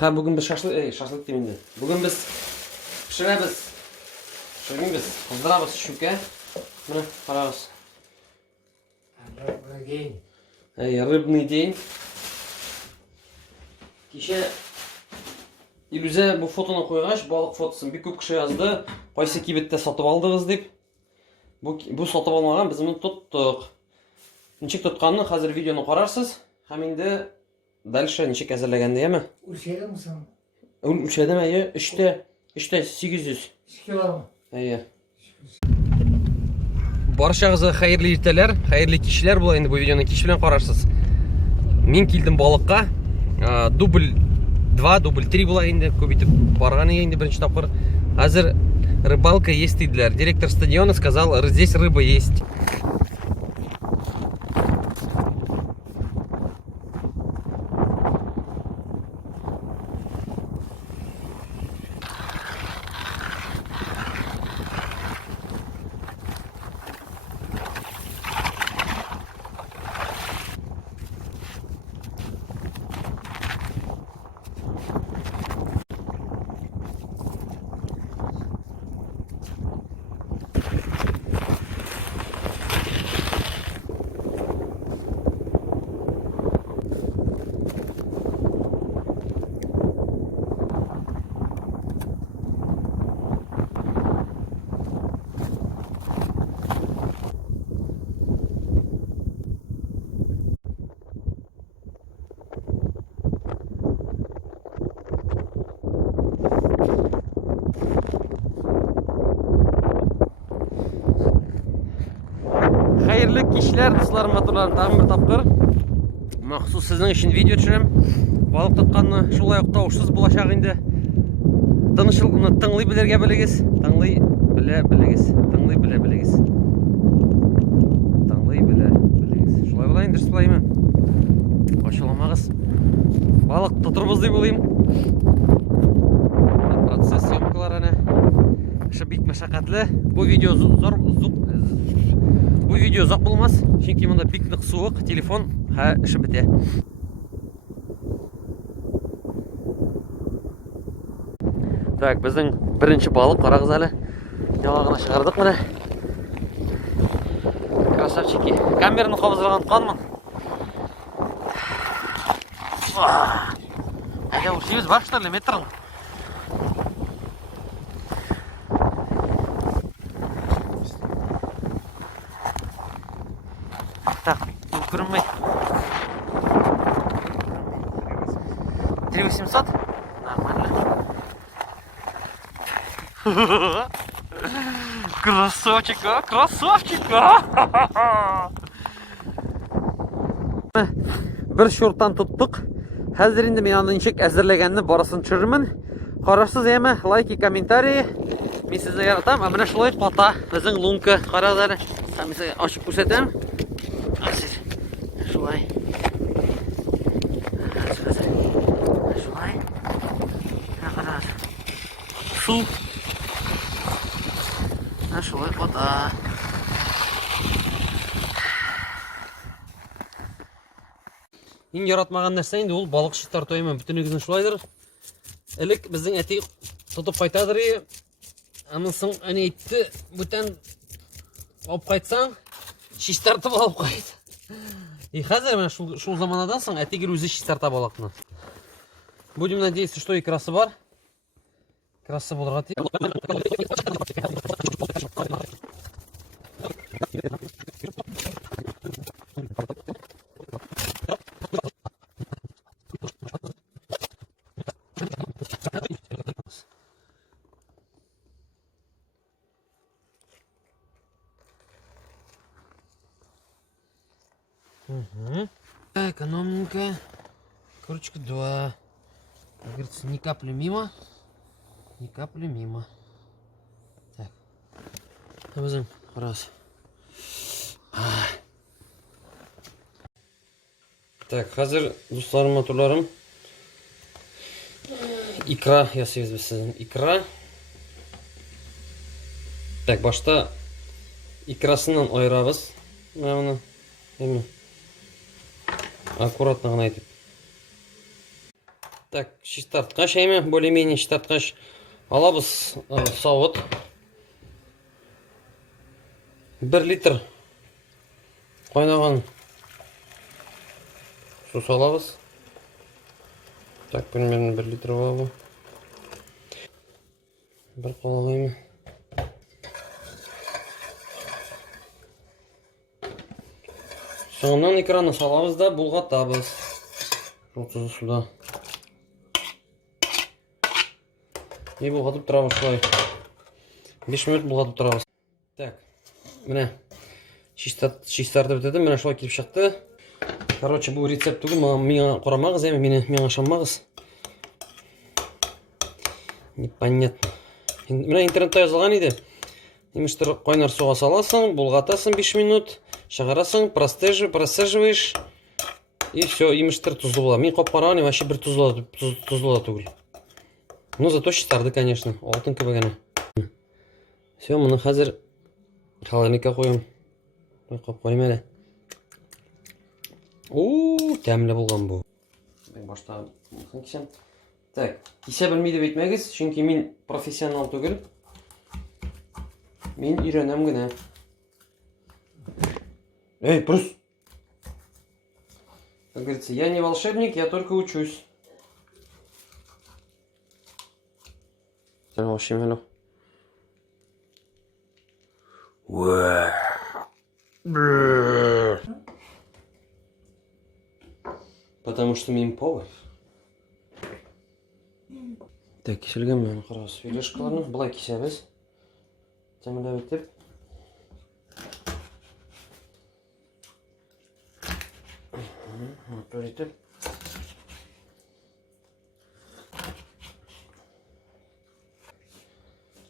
Ha, bugün biz şaşlık demeydi. Bugün biz pişiremiz. Pişirgimiz. Kızdırabız şüke. Bunu kararız. Rыбный день. Kişi İlüze bu fotonu koyğaç, balık fotosun bir köp kişi yazdı. Qaysı kibette satып aldığız deyip. Bu satып almagan biz bunu tuttuk. Ничек tutqanını hazır videonu qararsız. Hem indi dальше ничек әзерләгән дияме? Үлчәйді мұсың? Үлчәйді мәйе? 3'te 800. 2 kilo mu? Әйе. Баршаңызға хайырлы иртәләр, хайырлы кишләр була инде бу видеоны кич белән карарсыз. Мин килдем балыкка. Дубль 2, дубль 3 була инде, күбитеп барган инде беренче тапкыр. Хәзер рыбалка есть диделәр. Директор стадиона сказал, здесь рыба есть. Hayırlı kişiler, dostlarım, motorlarım tağın bir tapqır. Maxsus sizin için video düşürəm. Balık tutqanını şulay oqtauşsuz bulaşaq indi. Tanışılığını tınlay bilərgə biliriz. Tınlay biliriz. Tınlay biliriz. Tınlay biliriz. Şulay bulayın, dürüst bulayım. Qoşulamağız. Balık tuturmuz deyip olayım. Процесс съемкалар әне. Işi bik məşəqqətli. Bu video zor. Bu video uzaq bulmaz. Çünki bunda bik нык суық, telefon işi bite. Так, біздің бірінші балық қарағыз әлі. Ялағына шығардық міне. Красавчики. Камераны қабыздырған қанмын. Әке ұрсиыз бар что ли метрін? Так, көрінмей. 3800? Нормально. Красавчика, красавчика! Bir şorttan tuttuk. Hazır indi men аны ничек әзерләгәнне барысын төшерермен. Карарсыз яме, лайк и комментарий. Мен сезгә яратам. Менә шулай ката. Безнең лунка карагыз әле. Мен сезгә ачып күрсәтәм. Асир. Шулай. Шулай. Карагыз. Су. Шулай ката. Иң яратмаган нәрсә инде ул балык шиттар тоймы бүтүнүгүзүн шулайдыр. Элек биздин әти тотуп кайтадыр. Андан соң әне әйтте, бүтән алып кайтсаң, шиш тартып алып кайт. Хәзер менә шул заманадан соң әтигер үзе шиш тарта балыкны. Будем надеяться, что икрасы бар. Икрасы булырга тиеш. Экономненько. Крючка 2. Как говорится, ни капли мимо. Ни капли мимо. Так. Возьмем. Раз. Так, hazır dostlarım, motorlarım. İkra yasayız biz sizin. İkra. Так, başta ikrasından ayırabız. Ben onu hemen akkuratla gana etip. Так, шиштарткаш эми более-менее шиштарткаш алабыз сауыт. 1 литр қайнаған су салабыз. Так, примерно 1 литр болады. Бір қолғайым. Соңынан экраны салабыз да бұлғатабыз. Тұзы суда. И бұлғатып тұрамыз шылай. 5 минут бұлғатып тұрамыз. Так, міне шиштарды бітеді, міне шылай келіп шықты. Короче, бұл рецепт түгіл, мені құрамағыз, мені ашамағыз. Непонятно. Міне интернетте жазылған еді. Еміштір қойнар суға саласың, бұлғатасың 5 минут, шығарасың, процеживаешь. И все, еміштір тұзлы болады. Мен қоп қараған, вообще бір тұзлы түгіл. Ну, зато шиштарды, конечно. Алтын кібігіні. Все, мұны қазір холодильникке қойым. Қойып қойым әлі. Тәмлі болған бұл. Башта мұқын кесем. Так, кесе білмейді бейтмәгіз, чүнки мен профессионал түгіл. Мен үйренем гіне. Эй, брус! Как говорится, я не волшебник, я только учусь. Вообще мило. Потому что мен повар. Так, кеселген мен қарас филешкаларны былай кесеміз. Тәмілі өтіп. Өйтіп.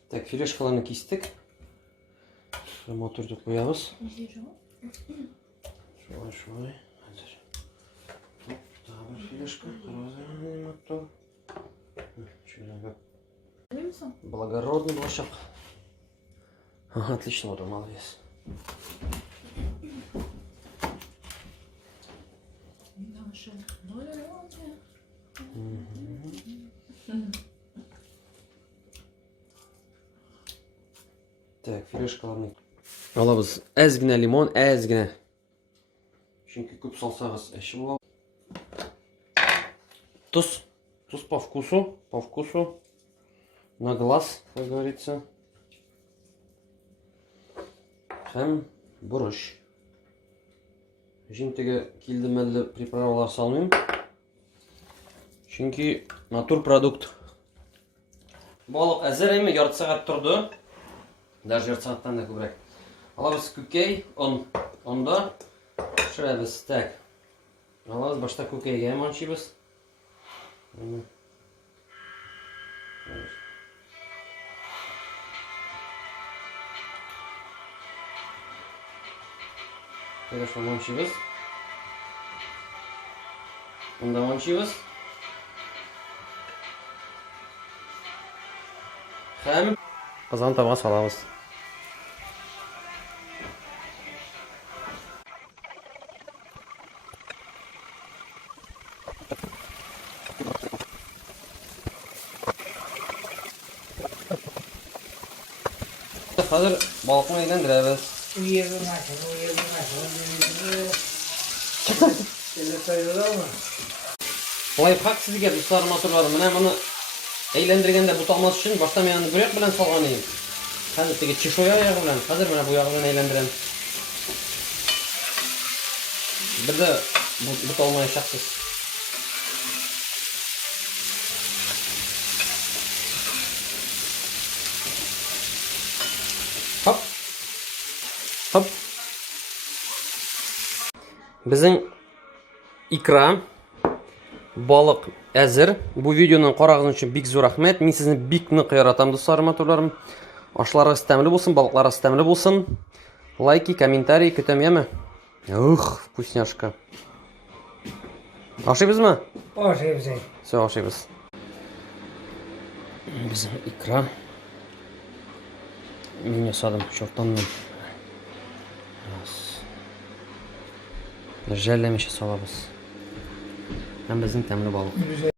Так, филешкаларны кестік. Моторды қоямыз. Шуай. Тағы бір филешка. Қаразай мотор. Благородный блошак. Отлично, вот он, молодец. Так, филешкаларны алабыз. Әзгіне лимон, әзгіне. Чүнки көп салсағыз әші болады. Туз по вкусу. На глаз, как говорится. Һәм бұрыш. Жемтігі келді-мәлі приправалар салмайым. Чүнки натур продукт. Балық әзір әйме, ярты сағат тұрды. Даже ярты сағаттан да көбірек. Алабыз көкей, онда пішірәбіз. Так. Алабыз башта көкейге маншибіз. Хорошо, маншибіз. Онда маншибіз. Һәм қазан табаға саламыз. Қазір балықны әйлендірәбіз. Лайфхак сізге достарым атырларым. Міне мұны әйлендіргенде бұталмас үшін башта мен бұяқ білән салған eyim. Қазір теге чешоя аяғы білән. Қазір міне бұяғы білән әйлендірем. Бірді бұталмай шақсыз. Хоп. Біздің икра, балық әзір. Бұл видеоның қарағыңыз үшін бик зор рахмет. Мен сізні бик нык яратам, достарым, атуларым. Ашларыңыз тәмле болсын, балықларыңыз тәмле болсын. Лайки, комментарий көтем яме. Ух, вкусняшка. Ашыйбыз ма? Ашыйбыз. Все, ашыйбыз. Біздің икра. Мен ясадым шортаннан. Жәлләмеше салабыз. Һәм безнең тәмле балық.